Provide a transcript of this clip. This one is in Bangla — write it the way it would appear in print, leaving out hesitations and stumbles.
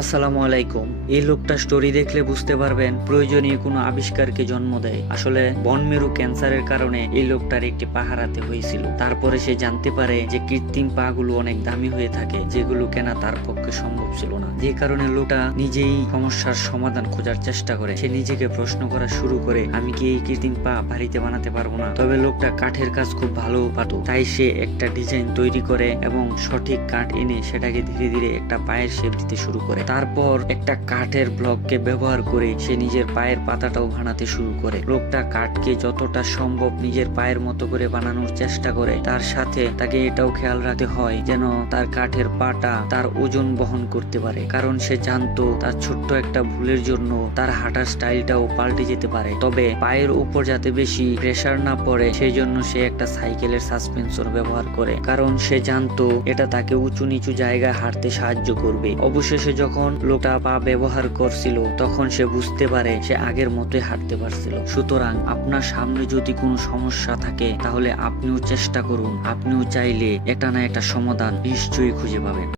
আসসালামু আলাইকুম। এই লোকটা স্টোরি দেখলে বুঝতে পারবেন প্রয়োজনীয় কোনো আবিষ্কারকে জন্ম দেয়। আসলে বন মেরু ক্যান্সারের কারণে এই লোকটার একটি পা হারাতে হয়েছিল। তারপরে সে জানতে পারে যে কৃত্রিম পা গুলো অনেক দামি হয়ে থাকে, যেগুলো কেনা তার পক্ষে সম্ভব ছিল না। যে কারণে লোকটা নিজেই সমস্যার সমাধান খোঁজার চেষ্টা করে। সে নিজেকে প্রশ্ন করা শুরু করে, আমি কি এই কৃত্রিম পা বাড়িতে বানাতে পারবো না? তবে লোকটা কাঠের কাজ খুব ভালো পারত, তাই সে একটা ডিজাইন তৈরি করে এবং সঠিক কাঠ এনে সেটাকে ধীরে ধীরে একটা পায়ের শেপ দিতে শুরু করে। তারপর একটা কাঠের ব্লককে ব্যবহার করে সে নিজের পায়ের পাতাটাও বানাতে শুরু করে। লোকটা কাঠকে যতটা সম্ভব নিজের পায়ের মতো করে বানানোর চেষ্টা করে। তার সাথে তাকে এটাও খেয়াল রাখতে হয় যেন তার কাঠের পাটা তার ওজন বহন করতে পারে, কারণ সে জানতো তার ছোট্ট একটা ভুলের জন্য তার হাঁটার স্টাইলটাও পাল্টে যেতে পারে। তবে পায়ের উপর যাতে বেশি প্রেসার না পড়ে সেই জন্য সে একটা সাইকেলের সাসপেনশন ব্যবহার করে, কারণ সে জানতো এটা তাকে উঁচু নিচু জায়গায় হাঁটতে সাহায্য করবে। অবশেষে যখন লোকটা পা ব্যবহার করছিল তখন সে বুঝতে পারে সে আগের মতোই হাঁটতে পারছিল। সুতরাং আপনার সামনে যদি কোনো সমস্যা থাকে তাহলে আপনিও চেষ্টা করুন, আপনিও চাইলে একটা না একটা সমাধান নিশ্চয়ই খুঁজে পাবেন।